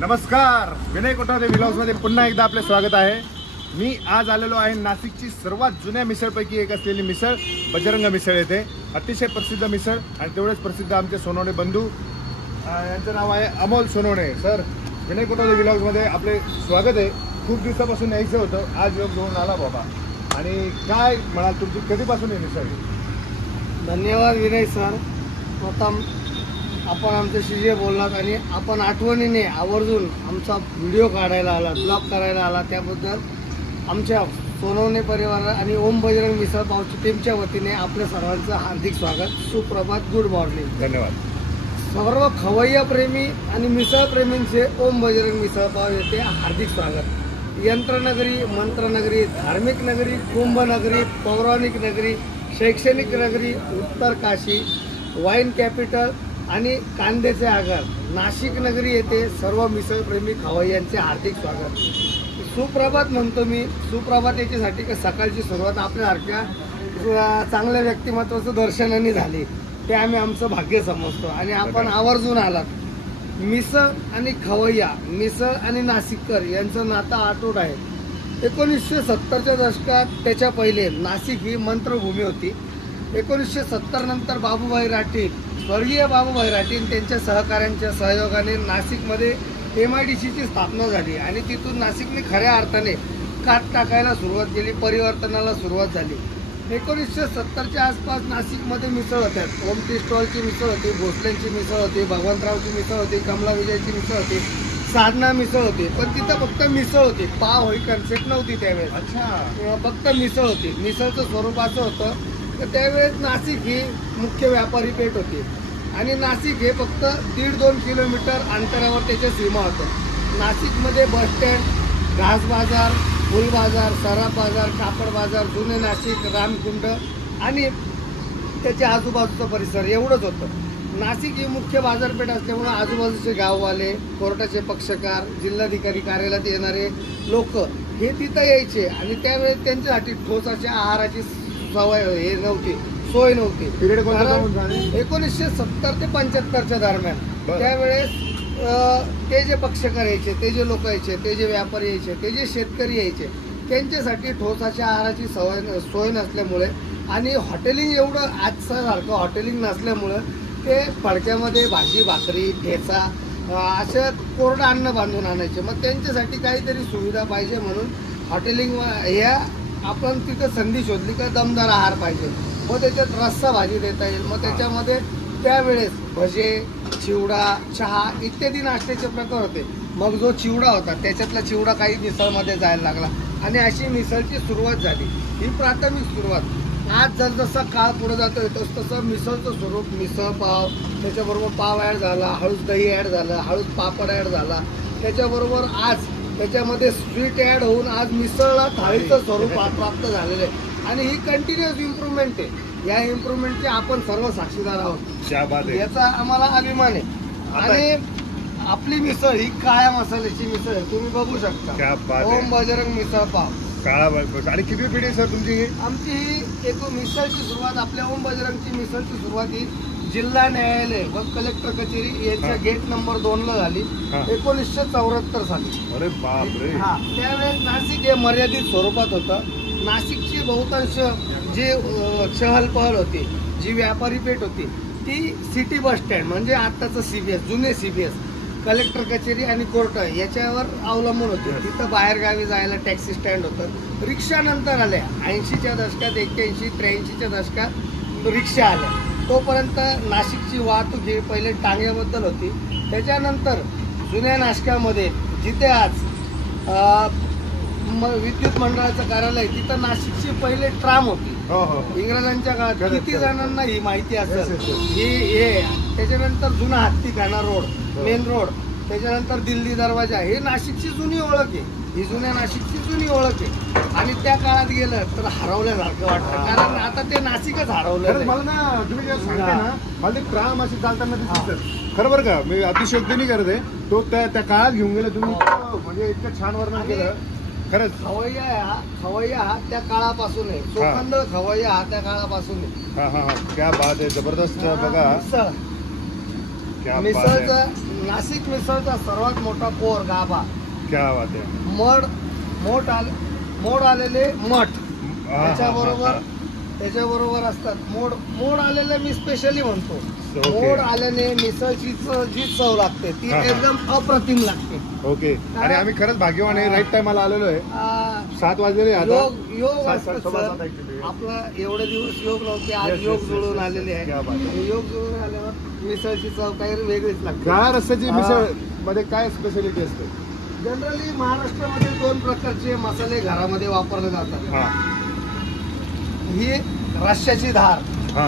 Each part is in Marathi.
नमस्कार, विनय कोठारे व्लॉग्समध्ये पुन्हा एकदा आपले स्वागत आहे। मी आज आलेलो आहे नाशिकची सर्वात जुन्या मिसळपैकी एक असलेली मिसळ बजरंग मिसळ येथे। अतिशय प्रसिद्ध मिसळ आणि तेवढेच प्रसिद्ध आमचे सोनवणे बंधू, यांचं नाव आहे अमोल सोनवणे। सर, विनय कोठारे व्लॉग्समध्ये आपले स्वागत आहे। खूप दिवसापासून यायचं होतं, आज योग घेऊन आला बाबा। आणि काय म्हणाल, तुमची कधीपासून आहे मिसळ? धन्यवाद विनय सर, प्रथम आपण आमच्याशी जे बोललात आणि आपण आठवणीने आवर्जून आमचा व्हिडिओ काढायला आला, ब्लॉग करायला आला, त्याबद्दल आमच्या सोनवणे परिवार आणि ओम बजरंग मिसळ पावची टीमच्या वतीने आपल्या सर्वांचं हार्दिक स्वागत, सुप्रभात, गुड मॉर्निंग। धन्यवाद। सर्व खवय्या प्रेमी आणि मिसळ प्रेमींचे ओम बजरंग मिसळ पाव येथे हार्दिक स्वागत। यंत्रनगरी, मंत्रनगरी, धार्मिक नगरी, कुंभ नगरी, पौराणिक नगरी, शैक्षणिक नगरी, उत्तर काशी, वाईन कॅपिटल आणि कांद्याचे आगार नाशिक नगरी येथे सर्व मिसळप्रेमी खवय्यांचे हार्दिक स्वागत। सुप्रभात म्हणतो मी, सुप्रभात याच्यासाठी की सकाळची सुरुवात आपल्यासारख्या चांगल्या व्यक्तिमत्वाचं दर्शनाने झाली, ते आम्ही आमचं भाग्य समजतो। आणि आपण आवर्जून आलात। मिसळ आणि खवय्या, मिसळ आणि नाशिककर यांचं नातं अतूट आहे। 1970च्या दशकात त्याच्या पहिले नाशिक ही मंत्रभूमी होती। 1970 नंतर बाबूभाई राठी, स्वर्गीय बाबूभाई राठी त्यांच्या सहकाऱ्यांच्या सहयोगाने नाशिकमध्ये MIDCची स्थापना झाली आणि तिथून नाशिकने खऱ्या अर्थाने कात टाकायला सुरुवात केली, परिवर्तनाला सुरुवात झाली। 1970च्या आसपास नाशिकमध्ये मिसळ होत्या। ओम टी स्टॉलची मिसळ होती, भोसलेंची मिसळ होती, भगवंतरावची मिसळ होती, कमला विजयची मिसळ होती, साधना मिसळ होती। पण तिथं फक्त मिसळ होती, पाव ही कन्सेप्ट नव्हती त्यावेळेस। अच्छा, फक्त मिसळ होती। मिसळचं स्वरूप असं होतं तर त्यावेळेस नाशिक ही मुख्य व्यापारी पेठ होती आणि नाशिक हे फक्त 1.5-2 किलोमीटर अंतरावर त्याच्या सीमा होतं। नाशिकमध्ये बस स्टँड, घास बाजार, फुल बाजार, सराफ बाजार, कापड बाजार, जुने नाशिक, रामकुंड आणि त्याच्या आजूबाजूचा परिसर एवढंच होतं। नाशिक ही मुख्य बाजारपेठ असल्यामुळे आजूबाजूचे गाववाले, कोर्टाचे पक्षकार, जिल्हाधिकारी कार्यालयात येणारे लोक हे तिथं यायचे आणि त्यावेळेस त्यांच्यासाठी ठोस अशा आहाराची सवय हे नव्हती, सोय नव्हती। 1970 ते 75च्या दरम्यान त्यावेळेस ते जे पक्षकार यायचे, ते जे लोक यायचे, ते जे व्यापारी यायचे, ते जे शेतकरी यायचे, त्यांच्यासाठी ठोस अशा आहाराची सोय नसल्यामुळे आणि हॉटेलिंग एवढं आजसारखं हॉटेलिंग नसल्यामुळं ते फडक्यामध्ये भाजी, भाकरी, ठेचा असं कोरडं अन्न बांधून आणायचे। मग त्यांच्यासाठी काहीतरी सुविधा पाहिजे म्हणून हॉटेलिंग ह्या आपण तिथं संधी शोधली का दमदार आहार पाहिजे, मग त्याच्यात रस्सा भाजी देता येईल। मग त्याच्यामध्ये त्यावेळेस भजे, चिवडा, चहा इत्यादी नाश्त्याचे प्रकार होते। मग जो चिवडा होता त्याच्यातला चिवडा काही मिसळमध्ये जायला लागला आणि अशी मिसळची सुरुवात झाली। ही प्राथमिक सुरुवात। आज जसजसा काळ पुढे जातोय तसं मिसळचं स्वरूप, मिसळ पाव, त्याच्याबरोबर पाव ॲड झाला, हळूच दही ॲड झालं, हळूच पापड ॲड झाला, त्याच्याबरोबर आज त्याच्यामध्ये स्वीट ॲड होऊन आज मिसळला थाळीचं स्वरूप प्राप्त झालेलं आहे आणि ही कंटिन्युअस इम्प्रूव्हमेंट आहे। या इम्प्रूव्हमेंटचे आपण सर्व साक्षीदार आहोत, याचा आम्हाला अभिमान आहे। आणि आपली मिसळ ही काळ्या मसाल्याची मिसळ आहे, तुम्ही बघू शकता। ओम बजरंग मिसळ पाव काळा। आणि किती पिढी सर तुमची? आमची ही एक मिसळची सुरुवात, आपल्या ओम बजरंगची मिसळची सुरुवात ही जिल्हा न्यायालय व कलेक्टर कचेरी यांच्या गेट नंबर 2 ला झाली 1974 साली। अरे बापरे। हा, त्यावेळेस नाशिक हे मर्यादित स्वरूपात होतं। नाशिकची बहुतांश जी चहल पहल होती, जी व्यापारी पेठ होती, ती सिटी बस स्टँड म्हणजे आत्ताचं CBS, जुने CBS, कलेक्टर कचेरी आणि कोर्ट याच्यावर अवलंबून होते। तिथं बाहेरगावी जायला टॅक्सी स्टँड होतं। रिक्षा नंतर आल्या 80च्या दशकात, 81, 83च्या दशकात रिक्षा आल्या। तोपर्यंत नाशिकची वाहतूक ही पहिले टांग्याबद्दल होती। त्याच्यानंतर जुन्या नाशिकामध्ये जिथे आज विद्युत मंडळाचं कार्यालय, तिथं नाशिकची पहिले ट्राम होती इंग्रजांच्या काळात। किती जणांना ही माहिती असेल हे। त्याच्यानंतर जुना हत्तीखाना रोड, मेन रोड, त्याच्यानंतर दिल्ली दरवाजा, हे नाशिकची जुनी ओळख आहे, ही जुन्या नाशिकची जुनी ओळख आहे। आणि त्या काळात गेलं तर हरवल्यासारखं वाटतं, कारण आता ते नाशिकच हरवलं। मला ना तुम्ही जे सांगता ना, मला ते ट्राम अशी चालताना दिसतं, खरं बरं का? मी अतिशयोक्ती नाही करते, तो त्या काळात घेऊन गेला तुम्ही, म्हणजे इतकं छान वर्णन केलं खरंच। खवय्या हा त्या काळापासून आहे, चोखंदळ खवय्या हा त्या काळापासून आहे। क्या बात आहे, जबरदस्त। बघा मिसळचं नाशिक मिसळचा सर्वात मोठा कोर गाभा, क्या बात आहे. मोड आलेले मठ, हा, त्याच्याबरोबर असतात मोड आलेले. मी स्पेशली म्हणतो, ओके. मोड आल्याने मिसळची जी चव लागते ती हा. एकदम अप्रतिम लागते. ओके. आणि आम्ही खरंच भाग्यवान आहे, राईट टाइमला आलेलो आहे. 7 वाजलेले आता. योग सात- असतात सव्वा सर. सात actually. आपला एवढे दिवस योग नव्हते, आज Yes, योग yes, जुळून yes. आलेले आहे. क्या बात आहे. आणि योग जुळून आल्यावर मिसळची चव काही वेगळीच लागते. गाळा रस्त्याची हा. मिसळ मध्ये काय स्पेशालिटी असते? जनरली महाराष्ट्रामध्ये 2 प्रकारचे मसाले घरामध्ये वापरले जातात. हा ही रश्श्याची धार, हा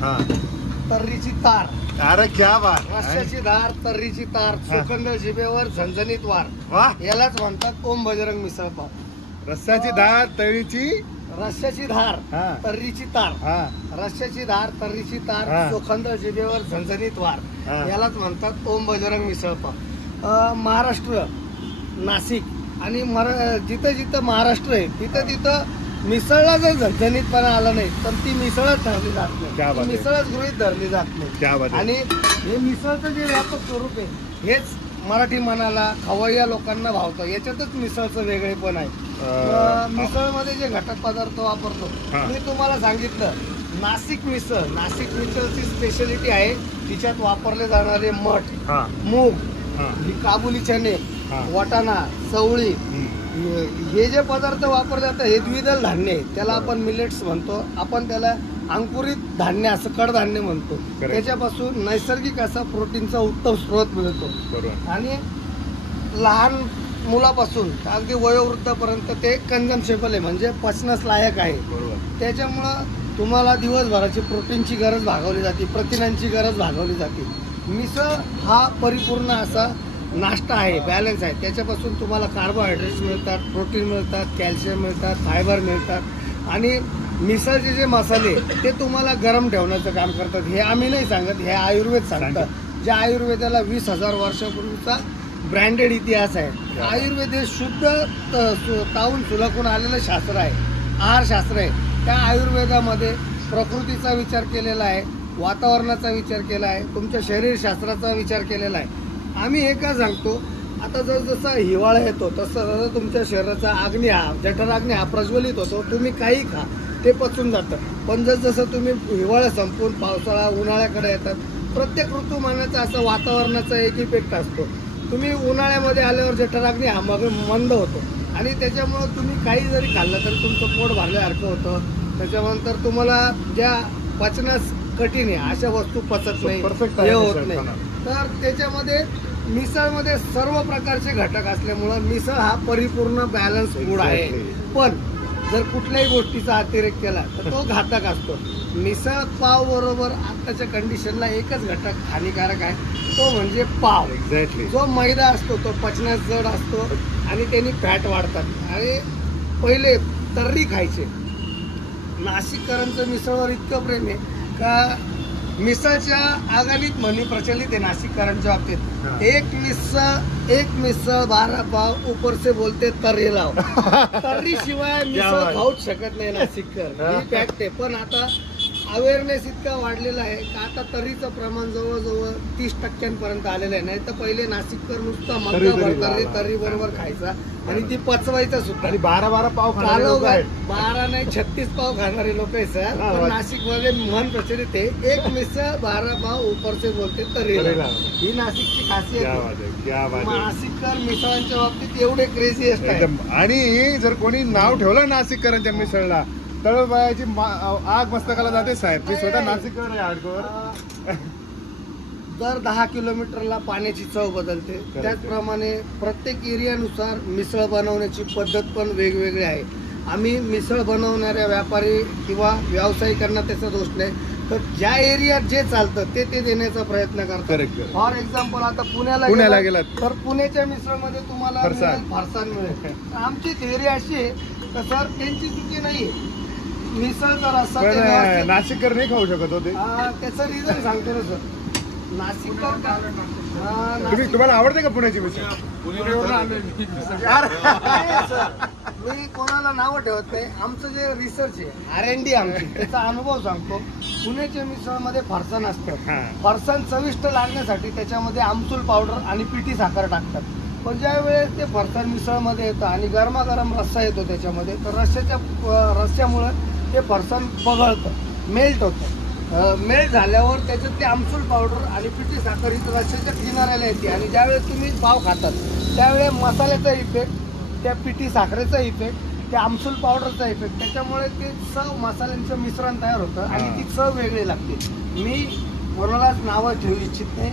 हा. तर्रीची तार. अरे क्या बात. रश्श्याची धार, तर्रीची तार, सुगंध जिभेवर झणझणीत वार, वाह. यालाच म्हणतात ओम बजरंग मिसळ पाव. रस्साची डाळ, तळीची. रश्श्याची धार, हा. तर्रीची तार, हा रश्श्याची धार, तर्रीची तार, हा. सुगंध जिभेवर झणझणीत वार, हा. यालाच म्हणतात ओम बजरंग मिसळ पाव. महाराष्ट्र, नाशिक आणि जिथं जिथं महाराष्ट्र आहे तिथं मिसळला जर झणझणीतपणा आला नाही तर ती मिसळच धरली जात क्या नाही, बात ती आहे. मिसळच गृहीत धरली जात नाही. क्या बात आहे. आणि हे मिसळचं जे व्यापक स्वरूप आहे हेच मराठी मनाला, खवय्या लोकांना भावतं. याच्यातच मिसळचं वेगळेपण आहे. मिसळमध्ये जे घटक पदार्थ वापरतो, हा. मी तुम्हाला सांगितलं नाशिक मिसळची स्पेशालिटी आहे. तिच्यात वापरले जाणारे मठ, हा मूग, हा. ही काबुली चणे, हा. वाटाणा, चवळी, हम्म. हे जे पदार्थ वापरले जातात हे द्विदल धान्य आहे. त्याला आपण मिलेट्स म्हणतो, आपण त्याला अंकुरित धान्य असं कडधान्य म्हणतो. Correct. त्याच्यापासून नैसर्गिक असा प्रोटीनचा उत्तम स्रोत मिळतो. बरोबर. आणि लहान मुलापासून अगदी वयोवृद्धापर्यंत ते कन्झम्शेबल आहे, म्हणजे पचनास लायक आहे. बरोबर. त्याच्यामुळं तुम्हाला दिवसभराची प्रोटीनची गरज भागवली जाते, प्रथिनांची गरज भागवली जाते. मिसळ हा परिपूर्ण असा नाश्ता आहे, बॅलन्स आहे. त्याच्यापासून तुम्हाला कार्बोहायड्रेट्स मिळतात, प्रोटीन मिळतात, कॅल्शियम मिळतात, फायबर मिळतात. आणि मिसळचे जे मसाले ते तुम्हाला गरम ठेवण्याचं काम करतात. हे आम्ही नाही सांगत, हे आयुर्वेद सांगतात. ज्या आयुर्वेदाला 20,000 वर्षापूर्वीचा ब्रँडेड इतिहास आहे. आयुर्वेद हे शुद्ध तावून सुलकून आलेलं शास्त्र आहे, आहारशास्त्र आहे. त्या आयुर्वेदामध्ये प्रकृतीचा विचार केलेला आहे, वातावरणाचा विचार केला आहे, तुमच्या शरीरशास्त्राचा विचार केलेला आहे. आम्ही हे का सांगतो, आता जसा हिवाळा येतो तसं तुमच्या शरीराचा अग्नी हा, जठराग्नी हा प्रज्वलित होतो. तुम्ही काही खा, ते पचून जातं. पण जसं तुम्ही हिवाळा संपून पावसाळा उन्हाळ्याकडे येतात, प्रत्येक ऋतुमानाचा असं वातावरणाचा एक इफेक्ट असतो. तुम्ही उन्हाळ्यामध्ये आल्यावर जठराग्नी हा मग मंद होतो आणि त्याच्यामुळं तुम्ही काही जरी खाल्लं तरी तुमचं पोट भरल्यासारखं होतं. त्याच्यानंतर तुम्हाला ज्या पचनास कठीण आहे अशा वस्तू पचत नाही, हे होत नाही. तर त्याच्यामध्ये मिसळमध्ये सर्व प्रकारचे घटक असल्यामुळं मिसळ हा परिपूर्ण बॅलन्स फूड आहे. पण जर कुठल्याही गोष्टीचा अतिरेक केला तर तो घातक असतो. मिसळ पाव बरोबर आताच्या कंडिशनला एकच घटक हानिकारक आहे, तो म्हणजे पाव. एक्झॅक्टली. जो मैदा असतो तो पचण्यास जड असतो आणि त्यांनी फॅट वाढतात. आणि पहिले तर्री खायचे. नाशिककरांचं मिसळवर इतकं प्रेम आहे का मिसळच्या आगानीत म्हणी प्रचलित आहे नाशिककरांच्या बाबतीत. एक मिसळ 12 पाव, ऊपर से बोलते तर्री लाव. तर्री शिवाय मिसळ खाऊच शकत नाही नाशिककर, ही फॅक्ट आहे. पण आता अवेअरनेस इतका वाढलेला आहे का आता तर्रीचं प्रमाण जवळजवळ 30% आलेलं आहे. नाही तर पहिले नाशिककर नुसता मक्का तर्री बरोबर खायचा आणि ती पचवायचा सुद्धा. आणि 12 पाव खाणारे लोक आहेत. 12 नाही 36 पाव खाणारे लोक आहे सर. पण नाशिकमध्ये म्हण प्रचलित आहे, एक मिसळ 12 पाव, ऊपर से बोलते तर्री लाव. ही नाशिकची खासियत आहे. नाशिककर मिसळांच्या बाबतीत एवढे क्रेझी असतात. आणि जर कोणी नाव ठेवलं नाशिककरांच्या मिसळला तळबायाची आग मस्तकाला जाते साहेब. मी स्वतः नाशिककर आहे हार्डकोर. दर 10 किलोमीटरला पाण्याची चव बदलते. त्याचप्रमाणे प्रत्येक एरियानुसार मिसळ बनवण्याची पद्धत पण वेगवेगळी आहे. आम्ही मिसळ बनवणाऱ्या व्यापारी किंवा व्यावसायिकांना त्याचा दोष नाही, तर ज्या एरियात जे चालतं ते देण्याचा प्रयत्न करतात. फॉर एक्झाम्पल आता पुण्याला गेलात तर पुण्याच्या मिसळमध्ये तुम्हाला फरसाण मिळेल. आमची थेअरी अशी आहे तर सर त्यांची चुकी नाही. मिसळ जर असं नाशिककर नाही खाऊ शकत होते, त्याचं रिझन सांगतो ना सर. नाशिककर तुम्हाला आवडते का पुण्याची मिसळ? मी कोणाला नावं ठेवत नाही. आमचं जे रिसर्च आहे R&D आमची त्याचा अनुभव सांगतो. पुण्याच्या मिसळमध्ये फरसाण असतं. फरसाण चविष्ट लागण्यासाठी त्याच्यामध्ये आमसूल पावडर आणि पिठी साखर टाकतात. पण ज्या वेळेस ते फरसाण मिसळमध्ये येतं आणि गरमागरम रस्सा येतो त्याच्यामध्ये, तर रस्स्यामुळं ते फरसाण पगळतं, मेल्ट होतं. मेल्ट झाल्यावर त्याच्यात ते आमसूल पावडर आणि पिठी साखर ही रस्स्याच्या किनाऱ्याला येते आणि ज्यावेळेस तुम्ही पाव खातात त्यावेळेस मसाल्याचा इफेक्ट, त्या पिठी साखरेचा इफेक्ट, त्या आमसूल पावडरचा इफेक्ट, त्याच्यामुळे ते चव मसाल्यांचं मिश्रण तयार होतं आणि ती चव वेगळी लागते. मी कोणालाच नावं ठेवू इच्छित नाही.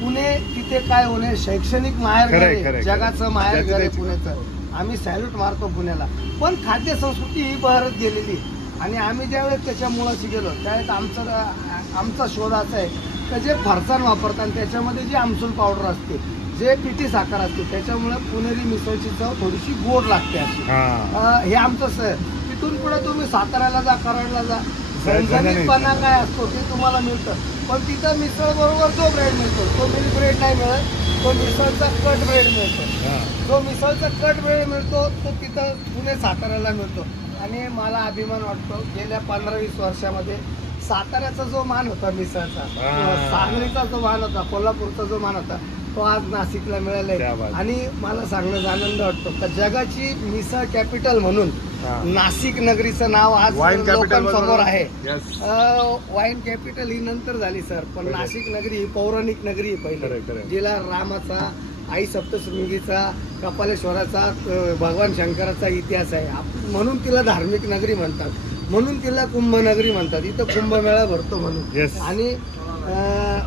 पुणे तिथे काय होणे, शैक्षणिक माहेरघर आहे, जगाचं माहेरघर आहे पुण्याचं. आम्ही सॅल्यूट मारतो पुण्याला. पण खाद्य संस्कृती ही बहरत गेलेली आणि आम्ही ज्यावेळेस त्याच्या मुळाशी गेलो त्यावेळेस आमचा शोध असा आहे की जे फरसाण वापरतात त्याच्यामध्ये जी आमसूल पावडर असते, जे पिठी साखर असते, त्याच्यामुळे पुणेरी मिसळची चव थोडीशी गोड लागते अशी. हे आमचं तिथून पुढे तुम्ही साताऱ्याला जा, कराडला जा, झणझणीतपणा काय असतो ते तुम्हाला मिळतं. पण तिथं मिसळ बरोबर जो ब्रेड मिळतो तो मिल्क ब्रेड नाही मिळत, तो मिसळचा कट ब्रेड मिळतो. जो मिसळचा कट ब्रेड मिळतो तो तिथं पुणे साताऱ्याला मिळतो. आणि मला अभिमान वाटतो गेल्या 15-20 वर्षामध्ये साताऱ्याचा जो मान होता मिसळचा, सांगलीचा जो मान होता, कोल्हापूरचा जो मान होता, तो आज नाशिकला मिळाला आहे. आणि मला सांगण्याचा आनंद वाटतो का जगाची मिसळ कॅपिटल म्हणून नाशिक नगरीचं नाव आज लोकांसमोर आहे. वाईन कॅपिटल ही नंतर झाली सर, पण नाशिक नगरी ही पौराणिक नगरी आहे पहिली, जिला रामाचा, आई सप्तशृंगीचा, कपालेश्वराचा, भगवान शंकराचा इतिहास आहे. म्हणून तिला धार्मिक नगरी म्हणतात, म्हणून तिला कुंभनगरी म्हणतात. इथं कुंभमेळा भरतो म्हणून. आणि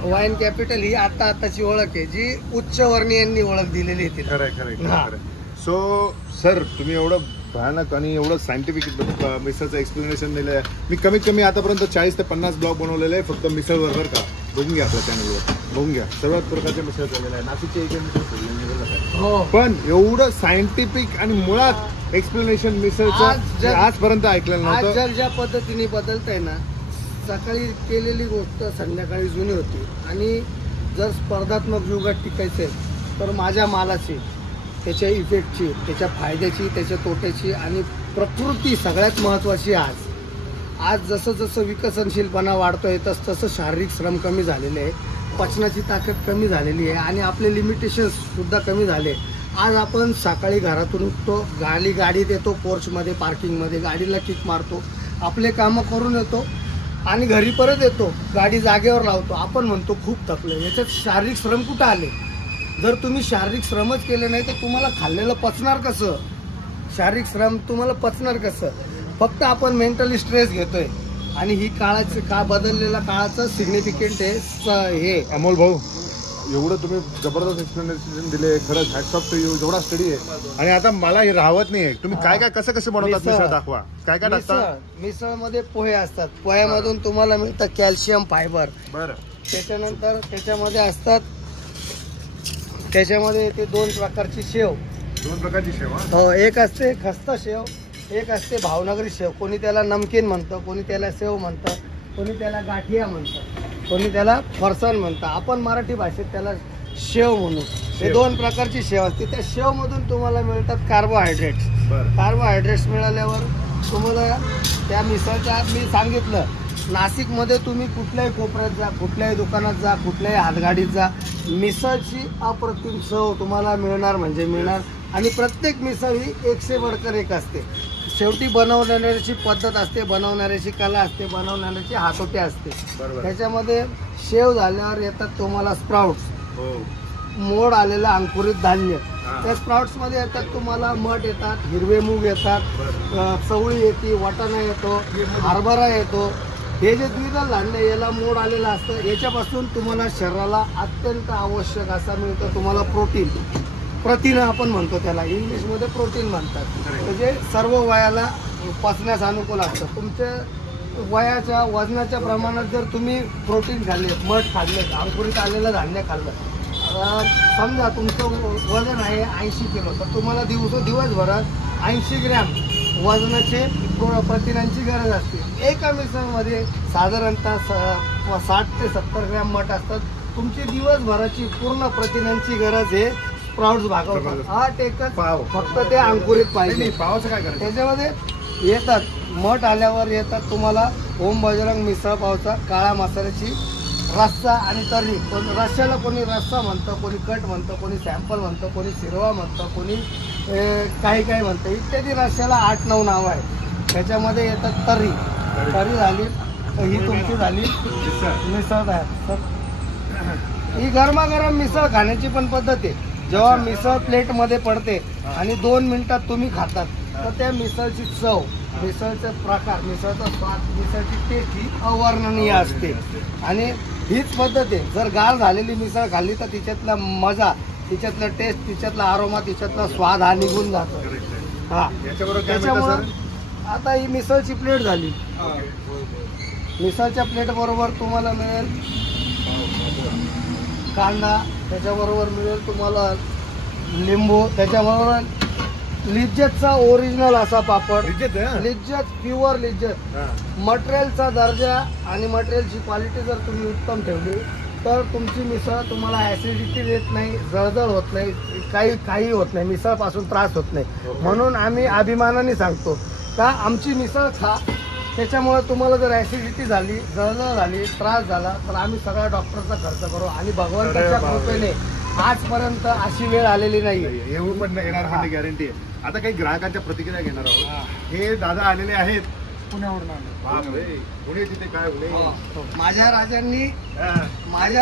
वाईन कॅपिटल ही आताची ओळख आहे जी उच्चवर्णीयांनी ओळख दिलेली आहे तिला. सो सर, तुम्ही एवढं भयानक आणि एवढं सायंटिफिक मिसळचं एक्सप्लेनेशन दिलं आहे. मी कमीत कमी आतापर्यंत 40 ते 50 ब्लॉग बनवलेले आहे फक्त मिसळवर. बरं का, बघून घ्या आपल्या चॅनलवर, बघून घ्या. सर्वात प्रकारच्या मिसळ झालेल्या आहे. नाशिकचे एक मिसळ, पण एवढं सायंटिफिक आणि मुळात एक्सप्लेनेशन मिसळचं आजपर्यंत ऐकलेलं नव्हतं. आज जग ज्या पद्धतीने बदलत आहे ना, सकाळी केलेली गोष्ट संध्याकाळी जुनी होती. आणि जर स्पर्धात्मक युगात टिकायचं आहे तर माझ्या मालाची, त्याच्या इफेक्टची, त्याच्या फायद्याची, त्याच्या तोट्याची आणि प्रकृती सगळ्यात महत्त्वाची. आज जसं जसं विकसनशीलपणा वाढतोय तसं शारीरिक श्रम कमी झालेले आहे, पचनाची ताकद कमी झालेली आहे आणि आपले लिमिटेशन्स सुद्धा कमी झाले. आज आपण सकाळी घरातून उठतो, गाडीत येतो, पोर्चमध्ये, पार्किंगमध्ये गाडीला किक मारतो, आपले कामं करून येतो आणि घरी परत येतो, गाडी जागेवर लावतो. आपण म्हणतो खूप थकलो. याच्यात शारीरिक श्रम कुठं आले? जर तुम्ही शारीरिक श्रमच केले नाही तर तुम्हाला खाल्लेलं पचणार कसं? शारीरिक श्रम तुम्हाला पचणार कसं? फक्त आपण मेंटली स्ट्रेस घेतोय आणि ही बदललेला काळाचं सिग्निफिकंट आहे हे. अमोल भाऊ, एवढं तुम्ही जबरदस्त एक्सप्लेनेशन दिले, खरंच हॅट्स ऑफ टू यू. जेवढा स्टडी आहे आणि आता मला हे राहत नाहीये. तुम्ही काय काय कसं बनवतात मिसळ दाखवा. काय काय टाकता? मिसळमध्ये पोहे असतात, पोह्यामधून तुम्हाला मिळतं कॅल्शियम, फायबर. बरं. त्याच्यानंतर त्याच्यामध्ये असतात, त्याच्यामध्ये ते 2 प्रकारची शेव. 2 प्रकारची शेव? हो, एक असते खस्ता शेव, एक असते भावनगरी शेव. कोणी त्याला नमकीन म्हणतं, कोणी त्याला शेव म्हणतं, कोणी त्याला गाठिया म्हणतं, कोणी त्याला फरसाण म्हणतं. आपण मराठी भाषेत त्याला शेव म्हणू. हे 2 प्रकारची शेव असते. त्या शेव मधून तुम्हाला मिळतात कार्बोहायड्रेट्स. कार्बोहायड्रेट्स मिळाल्यावर तुम्हाला त्या मिसळच्या, मी सांगितलं, नाशिकमध्ये तुम्ही कुठल्याही कोपऱ्यात जा, कुठल्याही दुकानात जा, कुठल्याही हातगाडीत जा, मिसळची अप्रतिम चव तुम्हाला मिळणार म्हणजे मिळणार. आणि प्रत्येक मिसळ ही 100 बडकर 1 असते. शेवटी बनवण्याची पद्धत असते, बनवणाऱ्याची कला असते, बनवणाऱ्याची हातोटी असते. त्याच्यामध्ये शेव झाल्यावर येतात तुम्हाला स्प्राउट्स, मोड आलेलं अंकुरित धान्य. त्या स्प्राउट्स मध्ये येतात तुम्हाला मठ येतात, हिरवे मूग येतात, चवळी येते, वाटाणा येतो, हरभरा येतो. हे जे द्विदल धान्य याला मोड आलेलं असतं, याच्यापासून तुम्हाला शरीराला अत्यंत आवश्यक असा मिळतं तुम्हाला प्रोटीन. प्रथिन आपण म्हणतो त्याला, इंग्लिशमध्ये प्रोटीन म्हणतात. म्हणजे सर्व वयाला पचण्यास अनुकूल असतं. तुमच्या वयाच्या वजनाच्या प्रमाणात जर तुम्ही प्रोटीन खाल्ले, मठ खाल्ले, अंकुरित आलेलं धान्य खाल्लं, समजा तुमचं वजन आहे 80 किलो, तर तुम्हाला दिवसभरात 80 ग्रॅम वजनाचे प्रथिनांची गरज असते. एका मिसळमध्ये साधारणतः 60 ते 70 ग्रॅम मठ असतात. तुमची दिवसभराची पूर्ण प्रथिनांची गरज हे स्प्राउट्स भागवतात. जबरदस्त. हा टेकच पाव. फक्त ते अंकुरित नाही, पाहिजे. नाही, पावाचं काय करायचं? त्याच्यामध्ये येतात मठ आल्यावर येतात तुम्हाला ओम बजरंग मिसळ पावचा काळा मसाल्याची रस्सा आणि तर्री. रस्स्याला कोणी रस्सा म्हणतं, कोणी कट म्हणतं, कोणी सॅम्पल म्हणतं, कोणी शिरवा म्हणतं, कोणी काही काही म्हणतं इत्यादी. रस्स्याला 8-9 नावं आहे. त्याच्यामध्ये येतात तर्री. तर्री झाली तर ही तुमची झाली मिसळ तयार. तर ही गरमागरम मिसळ खाण्याची पण पद्धत आहे. जेव्हा मिसळ प्लेटमध्ये पडते आणि 2 मिनिटात तुम्ही खातात तर त्या मिसळची चव, मिसळचे प्रकार, मिसळचा स्वाद, मिसळची टेस्ट ही अवर्णनीय असते. आणि हीच पद्धत आहे. जर गार झालेली मिसळ खाल्ली तर तिच्यातला मजा, तिच्यातलं टेस्ट, तिच्यातला आरोमा, तिच्यातला स्वाद हा निघून जातो. हा, त्याच्यामुळं आता ही मिसळची प्लेट झाली. मिसळच्या प्लेट बरोबर तुम्हाला मिळेल कांदा, त्याच्याबरोबर मिळेल तुम्हाला लिंबू, त्याच्याबरोबर लिज्जतचा ओरिजिनल असा पापड. लिज्जत, प्युअर लिज्जत. मटेरियलचा दर्जा आणि मटेरियलची क्वालिटी जर तुम्ही उत्तम ठेवली तर तुमची मिसळ तुम्हाला ऍसिडिटी देत नाही, जळजळ होत नाही, काही होत नाही, मिसळपासून त्रास होत नाही. म्हणून आम्ही अभिमानाने सांगतो का आमची मिसळ खा. त्याच्यामुळे तुम्हाला जर ऍसिडिटी झाली, जळजळ झाली, त्रास झाला तर आम्ही सगळ्या डॉक्टरचा खर्च करू. आणि भगवंताच्या कृपेने आजपर्यंत अशी वेळ आलेली नाही. येऊ पण येणार म्हणजे गॅरंटी आहे. आता काही ग्राहकांच्या प्रतिक्रिया घेणार आहोत. हे दादा आलेले आहेत पुण्यावरून. पुणे तिथे काय होणे. माझ्या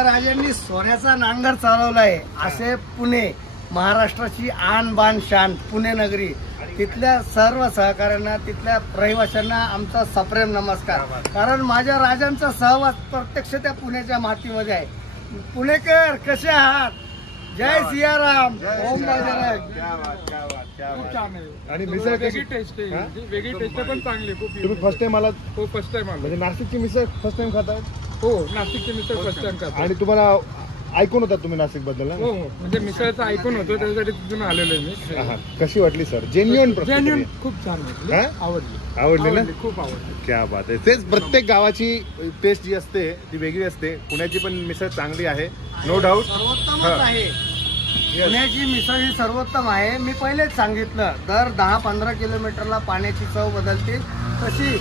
राजांनी सोन्याचा नांगर चालवलाय. असे पुणे, महाराष्ट्राची आन बान शान पुणे नगरी. तिथल्या सर्व सहकाऱ्यांना, तिथल्या रहिवाशांना आमचा सप्रेम नमस्कार. कारण माझ्या राजांचा सहवास प्रत्यक्ष त्या पुण्याच्या मातीमध्ये आहे. पुणेकर कसे आहात? जय सियाराम. ओम बजरंग. आणि मिसळ वेगळी टेस्ट आहे, वेगळी टेस्ट पण चांगली. खूप तुम्ही फर्स्ट टाइम आलात? हो, फर्स्ट टाइम आलो. म्हणजे नाशिकची मिसळ फर्स्ट टाइम खाताय? हो, नाशिकची मिसळ फर्स्ट टाइम खातो. आणि तुम्हाला ऐकून होतात तुम्ही नाशिक बद्दल? हो, म्हणजे मिसळचं ऐकून होतो, त्याच्यासाठी तिथून आलेलो आहे मी. कशी वाटली सर? जेन्युइन खूप छान वाटली. आवडली ना? खूप आवडली. क्या बात आहे. तेच प्रत्येक गावाची टेस्ट जी असते ती वेगळी असते. पुण्याची पण मिसळ चांगली आहे, नो डाऊट. सर्वोत्तमच आहे. पुण्याची मिसळ ही सर्वोत्तम आहे. मी पहिलेच सांगितलं, दर 10-15 किलोमीटरला पाण्याची चव बदलते. तशी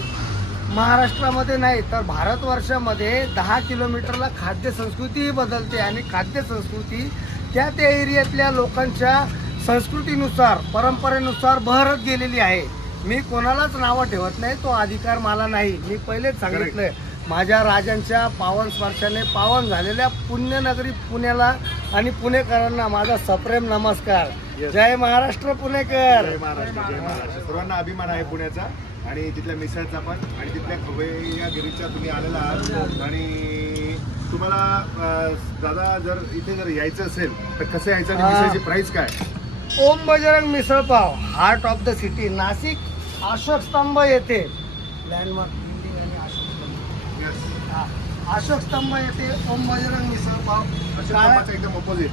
महाराष्ट्रामध्ये नाही तर भारतवर्षामध्ये 10 किलोमीटरला खाद्य संस्कृतीही बदलते. आणि खाद्य संस्कृती त्या एरियातल्या लोकांच्या संस्कृतीनुसार, परंपरेनुसार बहरत गेलेली आहे. मी कोणालाच नावं ठेवत नाही, तो अधिकार मला नाही. मी पहिलेच सांगितलंय, माझ्या राजांच्या पावन स्पर्शाने पावन झालेल्या पुण्यनगरी पुण्याला आणि पुणेकरांना माझा सप्रेम नमस्कार. जय महाराष्ट्र पुणेकर. जय महाराष्ट्र, जय महाराष्ट्र. सर्वांना अभिमान आहे पुण्याचा आणि तिथल्या मिसळचा पण आणि तिथल्या खवय्यागिरीच्या तुम्ही आलेला आहात. आणि तुम्हाला दादा जर इथे जर यायचं असेल तर कसं यायचं आणि मिसळची प्राइस काय? ओम Bajrang misal pav, heart of the city, Nashik Ashok Stambh येथे. लँडमार्क बिल्डिंग आणि अशोक स्तंभ येथे ओम बजरंग मिसळ पाव. एकदम ऑपोजिट.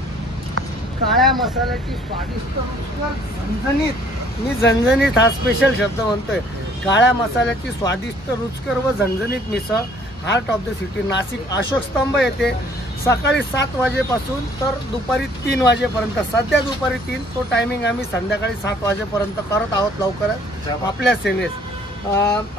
काळ्या मसाल्याची स्वादिष्ट रुचकर झणझणीत, मी झणझणीत हा स्पेशल शब्द म्हणतोय, काळ्या मसाल्याची स्वादिष्ट रुचकर व झणझणीत misal, heart of the city, Nashik Ashok Stambh येथे. सकाळी 7 वाजेपासून तर दुपारी 3 वाजेपर्यंत. सध्या दुपारी 3, तो टायमिंग आम्ही संध्याकाळी 7 वाजेपर्यंत करत आहोत लवकरच आपल्या saves.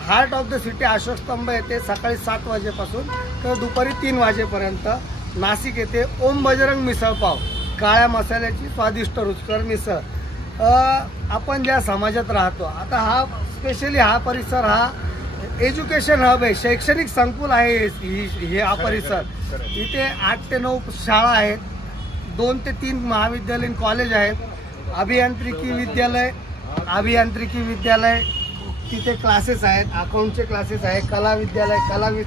Heart of the city Ashok Stambh येथे सकाळी 7 वाजेपासून तर दुपारी 3 वाजेपर्यंत. नाशिक येथे ओम बजरंग मिसळ पाव, काळ्या मसाल्याची स्वादिष्ट रुचकर मिसळ. आपण ज्या समाजात राहतो, आता हा स्पेशली हा परिसर हा एज्युकेशन हब आहे, शैक्षणिक संकुल आहे. हा परिसर इथे 8 ते 9 शाळा आहेत, 2 ते 3 महाविद्यालयीन कॉलेज आहेत, अभियांत्रिकी विद्यालय तिथे क्लासेस आहेत, अकाउंटचे क्लासेस आहेत, कला विद्यालय,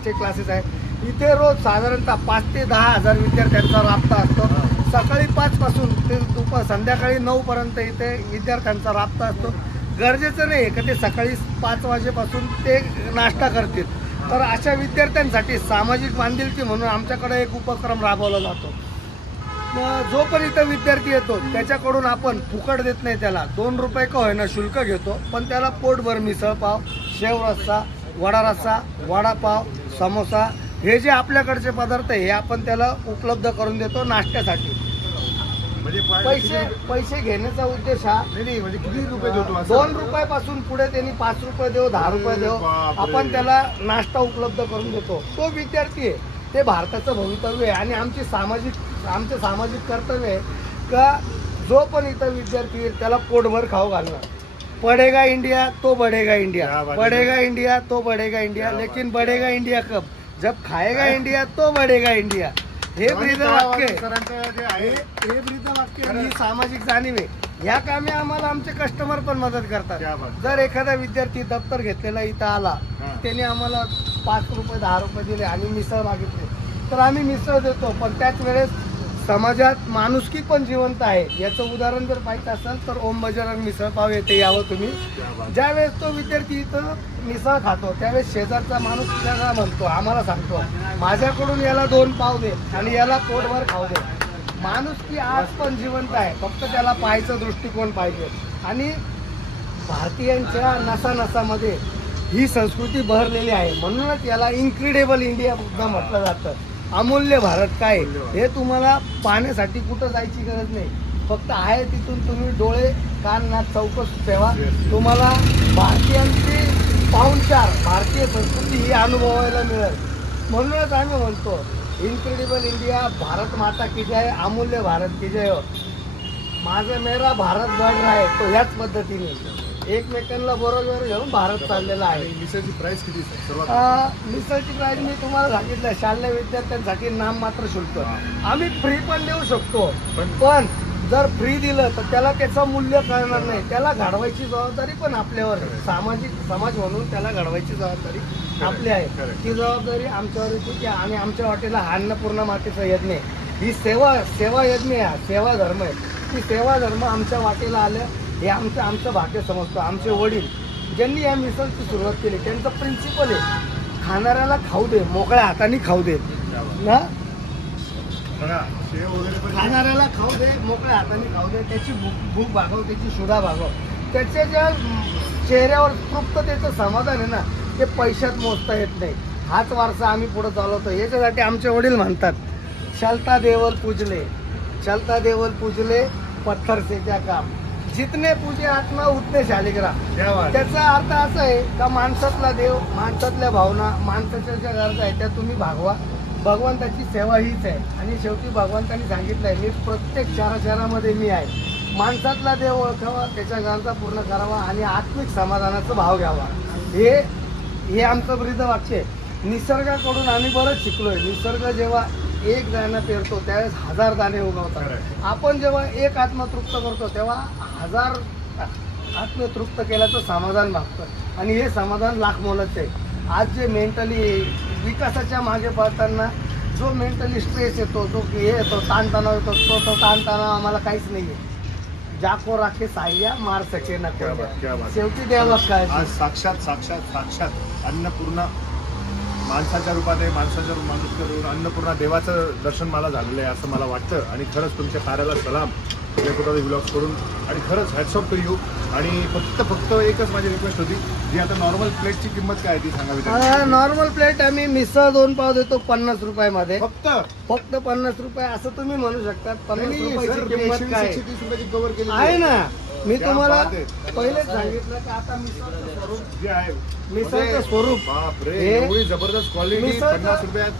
क्लासेस आहेत. इथे रोज साधारणतः 5 ते 10 हजार विद्यार्थ्यांचा राबता असतो. सकाळी 5 पासून ते संध्याकाळी 9 पर्यंत इथे विद्यार्थ्यांचा राबता असतो. गरजेचं नाही की ते सकाळी 5 वाजेपासून ते नाश्ता करतील. तर अशा विद्यार्थ्यांसाठी सामाजिक बांधिलकी म्हणून आमच्याकडे एक उपक्रम राबवला जातो. जो पण इथं विद्यार्थी येतो त्याच्याकडून आपण फुकट देत नाही, त्याला 2 रुपये का होईना शुल्क घेतो, पण त्याला पोटभर मिसळ पाव, शेव रस्सा, वडा रस्सा, वडापाव, समोसा हे जे आपल्याकडचे पदार्थ हे आपण त्याला उपलब्ध करून देतो नाश्त्यासाठी. म्हणजे पैसे घेण्याचा उद्देश हा नाही म्हणजे किती रुपये देतो असं? 2 रुपयापासून पुढे त्यांनी 5 रुपये देऊ 10 रुपये देऊ बापरे. आपण त्याला नाश्ता उपलब्ध करून देतो. तो विद्यार्थी आहे, ते भारताचं भवितव्य आहे आणि आमचे सामाजिक कर्तव्य आहे का जो पण इथं विद्यार्थी येईल त्याला पोटभर खाऊ घालणार. पडेगा इंडिया तो बढ़ेगा इंडिया, क्या बात है. बढ़ेगा इंडिया तो बढ़ेगा इंडिया, क्या लेकिन बढ़ेगा इंडिया कब? जब खाएगा इंडिया तो बढ़ेगा इंडिया. हे ब्रीद वाक्य आहे. सरांचं जे आहे हे ब्रीद वाक्य आहे. ही सामाजिक जाणीव आहे. या कामी आम्हाला आमचे कस्टमर पण मदत क्या करतात. बात. जर एखादा विद्यार्थी दप्तर घेतलेला इथं आला, हा. त्याने आम्हाला 5 रुपये 10 रुपये दिले आणि मिसळ मागितले तर आम्ही मिसळ देतो. पण त्याच वेळेस समाजात माणुसकी पण जिवंत आहे. याचं उदाहरण जर पाहिजे असेल तर ओम बजरंग मिसळ पाव येथे यावं तुम्ही. क्या बात. ज्यावेळेस तो विद्यार्थी इथं मिसळ खातो त्यावेळेस शेजारचा माणूस त्याला म्हणतो, आम्हाला सांगतो माझ्याकडून याला 2 पाव दे आणि याला पोटभर खाऊ दे. माणुसकी आज पण जिवंत आहे, फक्त त्याला पाहायचा दृष्टिकोन पाहिजे. आणि भारतीयांच्या नसानसामध्ये ही संस्कृती बहरलेली आहे. म्हणूनच याला इन्क्रेडिबल इंडिया सुद्धा म्हटलं जातं. अमूल्य भारत काय हे तुम्हाला पाहण्यासाठी कुठं जायची गरज नाही. फक्त आहे तिथून तुम्ही डोळे कान नाक चौकस ठेवा. तुम्हाला भारतीयांची पाहुणचार भारतीय संस्कृती ही अनुभवायला मिळेल. म्हणूनच आम्ही म्हणतो इन्क्रेडिबल इंडिया, भारत माता की जय, अमूल्य भारत की जय. माझा मेरा भारत बढ़ रहा है तो ह्याच पद्धतीने एकमेकांना बरोबर घेऊन भारत चाललेला आहे. मिसळची प्राइस किती सर सर्वात? मिसळची प्राइस मी तुम्हाला सांगितलं, शालेय विद्यार्थ्यांसाठी नाममात्र शुल्क. आम्ही फ्री पण देऊ शकतो, पण जर फ्री दिलं तर त्याला त्याचं मूल्य कळणार नाही. त्याला घडवायची जबाबदारी पण आपल्यावर आहे. समाज म्हणून त्याला घडवायची जबाबदारी आपली आहे. ती जबाबदारी आमच्यावर येते आणि आमच्या वाटेला अन्नपूर्णा मातेचा यज्ञ आहे. ही सेवा यज्ञ आहे, सेवा धर्म आहे. ती सेवा धर्म आमच्या वाटेला आलं हे आमचं भाग्य समजतो. आमचे वडील ज्यांनी या मिसळची सुरुवात केली त्यांचं प्रिन्सिपल आहे, खाणाऱ्याला खाऊ दे, मोकळ्या हाताने खाऊ दे ना. खाणाऱ्याला खाऊ दे, मोकळ्या हाताने खाऊ दे, त्याची भूक भागव, त्याची शुद्धा भागव. त्याच्या ज्या चेहऱ्यावर तृप्ततेचं समाधान आहे ना ते पैशात मोजता येत नाही. हाच वारसा आम्ही पुढे चालवतो. याच्यासाठी आमचे वडील म्हणतात चलता देवल पूजले पत्थर से क्या काम, जितने पूजे आत्मा उतने शालिग्राम. त्याचा अर्थ असा आहे का माणसातला देव, माणसातल्या भावना, माणसाच्या ज्या गरजा आहेत त्या तुम्ही भागवा. भगवंताची सेवा हीच आहे. आणि शेवटी भगवंतांनी सांगितलंय मी प्रत्येक शहरामध्ये मी आहे. माणसातला देव ओळखावा, त्याच्या गरजा पूर्ण करावा आणि आत्मिक समाधानाचा भाव घ्यावा. हे आमचं ब्रीद वाक्य आहे. निसर्गाकडून आम्ही बरंच शिकलोय. निसर्ग जेव्हा एक दाणा पेरतो त्यावेळेस 1000 दाणे उगवतात. आपण जेव्हा एक आत्मा तृप्त करतो तेव्हा 1000 आत्मतृप्त केल्याचं समाधान मागतं आणि हे समाधान लाख मोलाचं आहे. आज जे मेंटली विकासाच्या मागे पळताना जो मेंटली स्ट्रेस येतो, जो हे येतो, ताणतणाव येतो, तो ताणतणाव आम्हाला काहीच नाही आहे. जाको राखे साह्या मार सके ना. शेवटी द्यावा काय साक्षात अन्नपूर्णा माणसाच्या रूपात आहे. माणसाच्या माणूस करून अन्नपूर्णा देवाचं दर्शन मला झालेलं आहे असं मला वाटतं. आणि खरंच तुमच्या कार्याला सलाम विनय व्लॉग्स करून. आणि खरंच हॅट्स ऑफ टू यू. आणि फक्त एकच माझी रिक्वेस्ट होती, जी आता नॉर्मल प्लेटची किंमत काय ती सांगावी. नॉर्मल प्लेट आम्ही मिसळ 2 पाव देतो 50 रुपयामध्ये. फक्त 50 रुपये असं तुम्ही म्हणू शकता. 50 रुपयाची किंमत काय 130 रुपयाची कव्हर केली आहे ना. मी तुम्हाला पहिलेच सांगितलं की आता मिसळचं स्वरूप जे आहे, मिसळचं स्वरूप बापरे हे एवढी जबरदस्त क्वालिटी 50 रुपयात.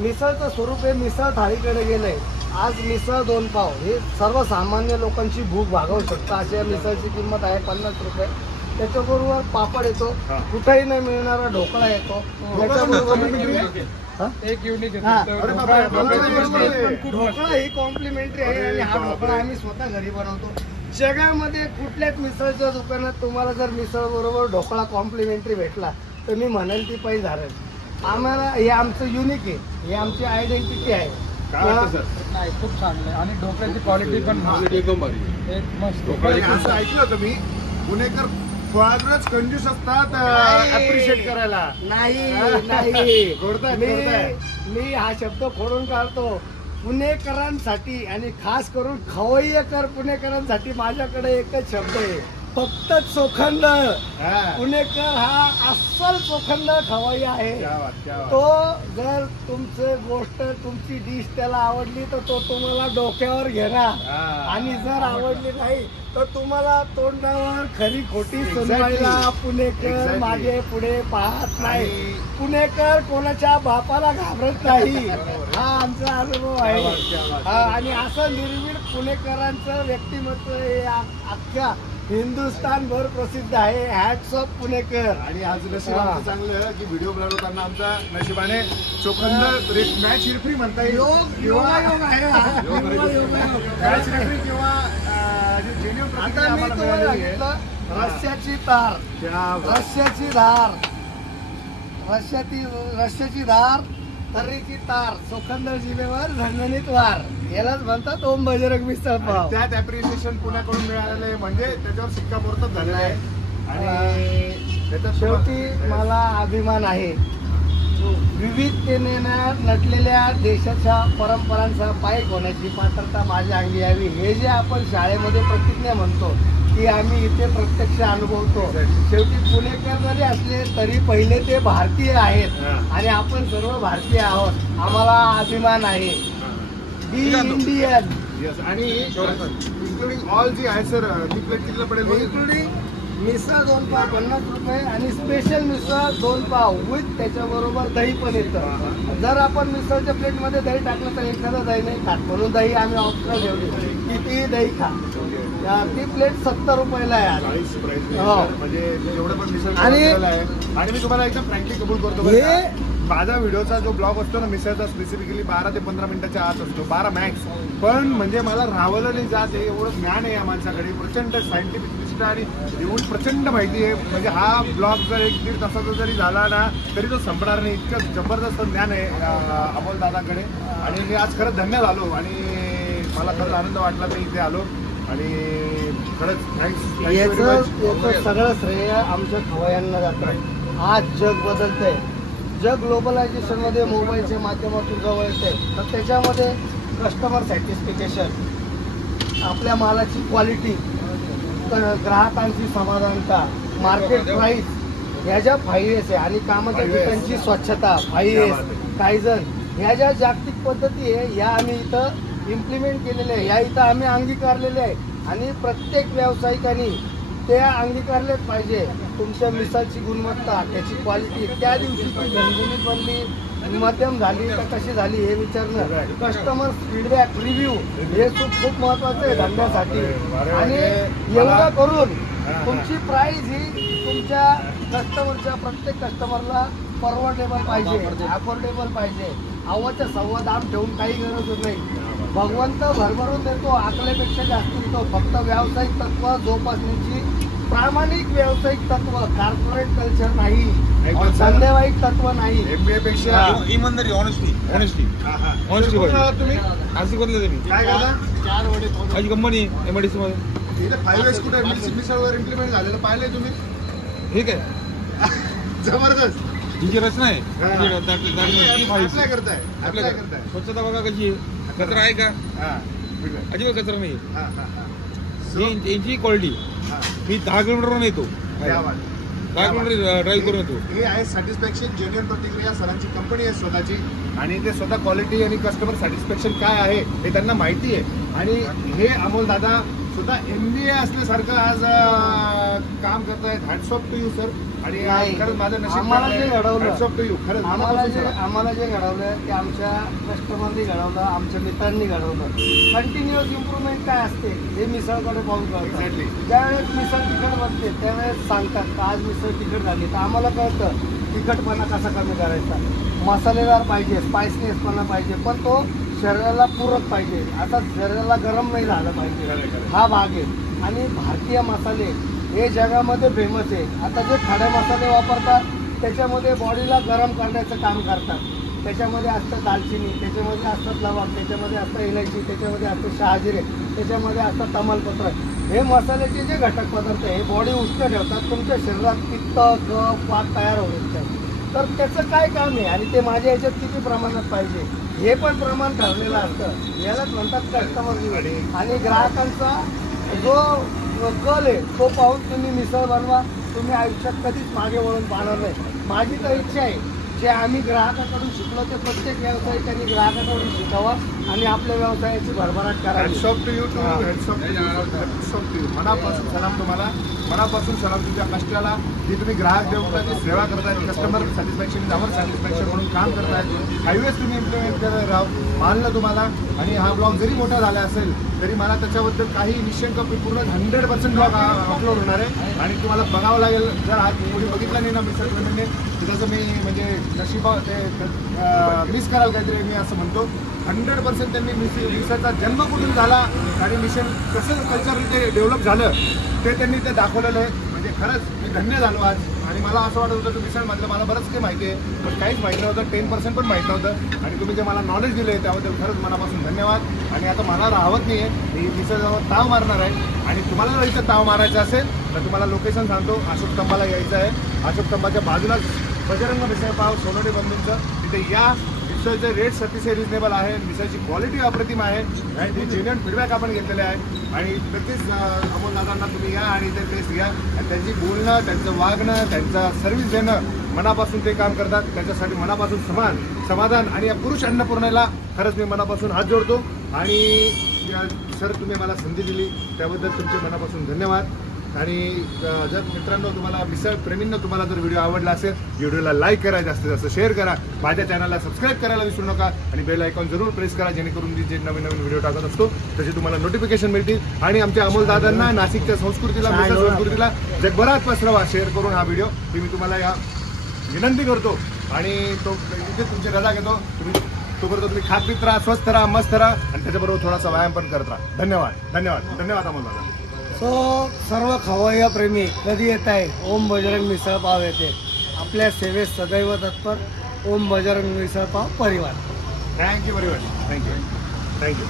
मिसळचं स्वरूप हे मिसळ थाळीकडे गेलंय. आज मिसळ 2 पाव हे सर्वसामान्य लोकांची भूक भागवू शकतं. अशा मिसळची किंमत आहे 50 रुपये. त्याच्याबरोबर पापड येतो, कुठेही नाही मिळणारा ढोकळा येतो. एक युनिक ढोकळा ही कॉम्प्लिमेंटरी आहे आणि हा ढोकळा आम्ही स्वतः घरी बनवतो. जगामध्ये कुठल्याच मिसळच्या दुकानात तुम्हाला जर मिसळ बरोबर ढोकळा कॉम्प्लिमेंटरी भेटला तर मी म्हणेल ती पैसे झालेल. आम्हाला हे आमचं युनिक आहे, हे आमची आयडेंटिटी आहे. नाही खूप छान आहे आणि ढोकळ्याची क्वालिटी पण एक मस्त. असं ऐकलं होतं मी, पुणेकर फारच कंजूस असतात अप्रिशिएट करायला. नाही गोडताय. मी हा शब्द खोडून काढतो. पुणेकरांसाठी आणि खास करून खवय्येकर पुणेकरांसाठी माझ्याकडे एकच शब्द आहे, फक्त चोखंद हा. पुणेकर हा अस्सल चोखंद खवाई आहे. क्या बात, क्या बात. तो जर तुमची गोष्ट तुमची डिश त्याला आवडली तर तो तुम्हाला डोक्यावर घेणार हा. आणि जर आवडली नाही तर तुम्हाला तोंडावर खरी खोटी Exactly. सुनवायला पुणेकर Exactly. मागे पुढे पाहत नाही. आणि- पुणेकर कोणाच्या बापाला घाबरत नाही. बरोबर. हा आमचा अनुभव क्या आहे. बात, क्या बात. हा, आणि असं निर्भीड पुणेकरांचं व्यक्तिमत्व हे अख्ख्या हिंदुस्थानभर प्रसिद्ध आहे. हॅट्स ऑफ पुणेकर. आणि आज नशीब हा. आमचं चांगलं की व्हिडिओ बनवताना आमचा नशिबाने चोखंद मॅच हिरफ्री म्हणता येईल योग किंवा योगायोग आहे हा. योग- योगायोग. मॅच हिरफ्री किंवा जे genuine प्रतिक्रिया आता मी आम्हाला तुम्हाला मिळालेली आहे. सांगितलं रश्याची तार, क्या बात. रश्याची धार, रश्याची धार, तर्रीची तार, चोखंद जिभेवर झणझणीत वार, यालाच म्हणतात ओम बजरंग मिसळ आणि पाव. त्यात अप्रिशिएशन पुण्याकडून मिळालेलं आहे म्हणजे त्याच्यावर शिक्कामोर्तब झालेला आहे. आणि त्याच्यात शेवटी मला अभिमान आहे विविधतेने नटलेल्या देशाच्या परंपरांचा पायक होण्याची पात्रता माझ्या अंगी यावी. हे जे आपण शाळेमध्ये प्रतिज्ञा म्हणतो की आम्ही इथे प्रत्यक्ष अनुभवतो. शेवटी पुणेकर जरी असले तरी पहिले ते भारतीय आहेत हा. आणि आपण सर्व भारतीय आहोत. आम्हाला अभिमान आहे. बी इंडियन. Yes. आणि इन्क्लुडिंग ऑल जी आहे सर ती प्लेट कितीला पडेल इन्क्लुडिंग मिसळ 2 पाव 50 रुपये आणि स्पेशल मिसळ 2 पाव विथ त्याच्याबरोबर दही पण येतं. जर आपण मिसळच्या प्लेटमध्ये दही टाकलं तर एखादं दही नाही खात म्हणून दही आम्ही ऑप्शनल ठेवली. किती दही खा. ती प्लेट 70 रुपयाला आहे आज. 40 प्राइस हो. म्हणजे जेवढं पण मिसळ आणि- केलेलं आहे. आणि मी तुम्हाला एकदम फ्रँकली कबूल करतो बरं हे- का. माझा व्हिडिओचा जो ब्लॉग असतो ना मिसळचा स्पेसिफिकली 12 ते 15 मिनिटाच्या आत असतो 12 मॅक्स. पण म्हणजे मला राहावलं नाही जात हे एवढं ज्ञान आहे या माणसाकडे प्रचंड सायंटिफिक दृष्ट्या आणि एवढी प्रचंड माहिती आहे. म्हणजे हा ब्लॉग जर 1-1.5 तासाचा जरी झाला ना तरी तो संपणार नाही. इतकं जबरदस्त ज्ञान आहे अमोल दादाकडे. आणि मी आज खरंच धन्य झालो आणि मला खरंच आनंद वाटला मी इथे आलो. आणि खरंच थँक्स. याचं सगळं श्रेय आमच्या खवय्यांना जातं. आज जग बदलतंय. जग ग्लोबलायझेशन मध्ये मोबाईलच्या माध्यमातून जवळ येते तर त्याच्यामध्ये कस्टमर सॅटिस्फिकेशन, आपल्या मालाची क्वालिटी, ग्राहकांची समाधानता, मार्केट प्राइस ह्या ज्या 5S आहे आणि कामाच्या 5S. ठिकाणची स्वच्छता 5S, कायझन ह्या ज्या जागतिक पद्धती आहे ह्या आम्ही इथं इम्प्लिमेंट केलेल्या आहे. ह्या इथं आम्ही अंगीकारलेल्या आहे आणि प्रत्येक व्यावसायिकांनी त्या अंगीकारलेच पाहिजे. तुमच्या मिसळची गुणवत्ता, त्याची क्वालिटी, त्या दिवशी ती झणझणीत बनली, मध्यम झाली का कशी झाली हे विचारणं, कस्टमर फीडबॅक, रिव्ह्यू हे खूप महत्वाचं आहे धंद्यासाठी. आणि एवढं करून तुमची प्राइस ही तुमच्या कस्टमरच्या प्रत्येक कस्टमरला परवडेबल पाहिजे, अफोर्डेबल पाहिजे. अव्वाच्या सव्वा दाम ठेवून काही गरज नाही. भगवंत भरभरून देतो, आकल्यापेक्षा जास्त देतो. फक्त व्यावसायिक तत्व जोपासण्याची, प्रामाणिक व्यावसायिक तत्व, कॉर्पोरेट कल्चर नाही, एकदम धंदेवाईक तत्व नाही. MBA पेक्षा इमानदारी ऑनेस्टी तुम्ही असं बदलले तुम्ही काय करता? माझी कंपनी MIDC मध्ये इथे 5S कुठे मिसळवर इम्प्लिमेंट झालेलं पाहिलंय तुम्ही? ठीक आहे. जबरदस्त. ही जी रचना आहे हा. ती अप्लाय करताय आपल्या स्वच्छता बघा कशी आहे. कचरा आहे का? हा, ठीक आहे. अजिबात कचरा नाही. हा, हा, हा. यांची क्वालिटी हा. मी 10 किलोमीटरवरून येतो. क्या बात. 10 किलोमीटर ड्राईव्ह करून येतो. हे आहे सॅटिस्फॅक्शन, जेन्युइन प्रतिक्रिया. सरांची कंपनी आहे स्वतःची आणि ते स्वतः क्वालिटी आणि कस्टमर सॅटिस्फॅक्शन काय आहे हे त्यांना माहिती आहे. आणि हे अमोल दादा सुद्धा MBA असल्यासारखं आज काम करतायत. Hats off to you sir. आणि नाही. खरंच माझं नशीब आम्हाला जे घडवलं, हॅट्स ऑफ टू यू. खरंच आम्हाला मनापासून जे घडवलं ते आमच्या कस्टमरनी घडवलं, आमच्या मित्रांनी घडवलं. कंटिन्युअस इम्प्रुव्हमेंट काय असते हे मिसळकडे पाहून कळतं. एक्झॅक्टली. ज्यावेळेस मिसळ तिखट बनते त्यावेळेस सांगतात का आज मिसळ तिखट झाली तर आम्हाला कळतं तिखटपणा कसा कमी करायचा. मसालेदार पाहिजे, स्पायसीनेसपणा पाहिजे, पण तो शरीराला पूरक पाहिजे. आता शरीराला गरम नाही झालं पाहिजे, हा भाग आहे. आणि भारतीय मसाले हे जगामध्ये फेमस आहे. आता जे खडे मसाले वापरतात त्याच्यामध्ये बॉडीला गरम करण्याचं काम करतात. त्याच्यामध्ये असतं दालचिनी, त्याच्यामध्ये असतात लवंग, त्याच्यामध्ये असतं इलायची, त्याच्यामध्ये असतं शहाजिरे, त्याच्यामध्ये असतं तमालपत्र. हे मसाल्याचे जे घटक पदार्थ हे बॉडी उष्ण ठेवतात, तुमच्या शरीरात पित्त, कफ, वात तयार होत. तर त्याचं काय काम आहे आणि ते माझ्या ह्याच्यात किती प्रमाणात पाहिजे हे पण प्रमाण ठरलेलं असतं. यालाच म्हणतात कस्टमर. आणि ग्राहकांचा जो कल आहे तो पाहून तुम्ही मिसळ बनवा. तुम्ही आयुष्यात कधीच मागे वळून पाहणार नाही. माझी तर इच्छा आहे जे आम्ही ग्राहकाकडून शिकलो ते प्रत्येक व्यावसायिकांनी ग्राहकाकडून शिकावं आणि आपल्या व्यवसायाची भरभराट करावी. हॅट्स ऑफ टू यू, मनापासून सलाम तुम्हाला, मनापासून सलाम तुमच्या कष्टाला, की तुम्ही ग्राहक देवताची सेवा करताय, कस्टमर सॅटिस्फॅक्शन आवर सॅटिस्फॅक्शन म्हणून काम करताय. हायवेज तुम्ही इम्प्लिमेंट करत राहा, मानलं तुम्हाला. आणि हा ब्लॉग जरी मोठा झाला असेल तरी मला त्याच्याबद्दल काही निशंक पूर्ण 100% ब्लॉग अपलोड होणार आहे आणि तुम्हाला बघावं लागेल. जर हा कोणी बघितला नाही ना मिसळ प्रेमीने त्याचं मी म्हणजे नशिबा ते मिस कराल काहीतरी मी असं म्हणतो. 100% त्यांनी मिसळचा जन्म कुठून झाला आणि मिशन कसं कल्चर डेव्हलप झालं ते त्यांनी ते दाखवलेलं आहे. म्हणजे खरंच मी धन्य झालो आज. आणि मला असं वाटत होतं की मिसळमधलं मला बरंच काही माहिती आहे पण काहीच माहिती नव्हतं, 10% पण माहीत नव्हतं. आणि तुम्ही जे मला नॉलेज दिलं आहे त्याबद्दल खरंच मनापासून धन्यवाद. आणि आता मला राहत नाही आहे, मी मिसळजवळ ताव मारणार आहे. आणि तुम्हाला जर इथं ताव मारायचं असेल तर तुम्हाला लोकेशन सांगतो, अशोक स्तंभाला यायचं आहे. अशोक स्तंभाच्या बाजूलाच बजरंग मिसळ पाव सोनवणे बंधूंचं, तिथे या. मिसळचे रेट्स अतिशय रिजनेबल आहे, मिसळची क्वालिटी अप्रतिम आहे आणि ती जेन्युइन फीडबॅक आपण घेतलेले आहे. आणि नक्कीच अमोल दादांना तुम्ही या आणि इथे टेस्ट घ्या. आणि त्यांची बोलणं, त्यांचं वागणं, त्यांचा सर्व्हिस देणं, मनापासून ते काम करतात. त्याच्यासाठी मनापासून समाधान. आणि या पुरुष अन्नपूर्णेला खरंच मी मनापासून हात जोडतो. आणि सर तुम्ही मला संधी दिली त्याबद्दल तुमचे मनापासून धन्यवाद. आणि जर मित्रांनो तुम्हाला मिसळ प्रेमींना तुम्हाला जर व्हिडिओ आवडला असेल व्हिडिओला लाईक करा, जास्तीत जास्त शेअर करा, माझ्या चॅनलला सबस्क्राईब करायला विसरू नका आणि बेल आयकॉन जरूर प्रेस करा जेणेकरून मी जे नवीन नवीन व्हिडिओ टाकत असतो त्याचे तुम्हाला नोटिफिकेशन मिळतील. आणि आमच्या अमोल दादांना नाशिकच्या संस्कृतीला मिसळ संस्कृतीला जगभरात पसरवा शेअर करून हा व्हिडिओ मी तुम्हाला या विनंती करतो. आणि तो इथे तुमची रजा घेतो. तोपर्यंत तुम्ही खात पीत राहा, स्वस्थ राहा, मस्त राहा आणि त्याच्याबरोबर थोडासा व्यायाम पण करत राहा. धन्यवाद धन्यवाद धन्यवाद अमोल दादा. सर्व खवय्या प्रेमी कधी येत आहे ओम बजरंग मिसळ पाव येते. आपल्या सेवेत सदैव तत्पर. ओम बजरंग मिसळ पाव परिवार. Thank you very much. थँक्यू.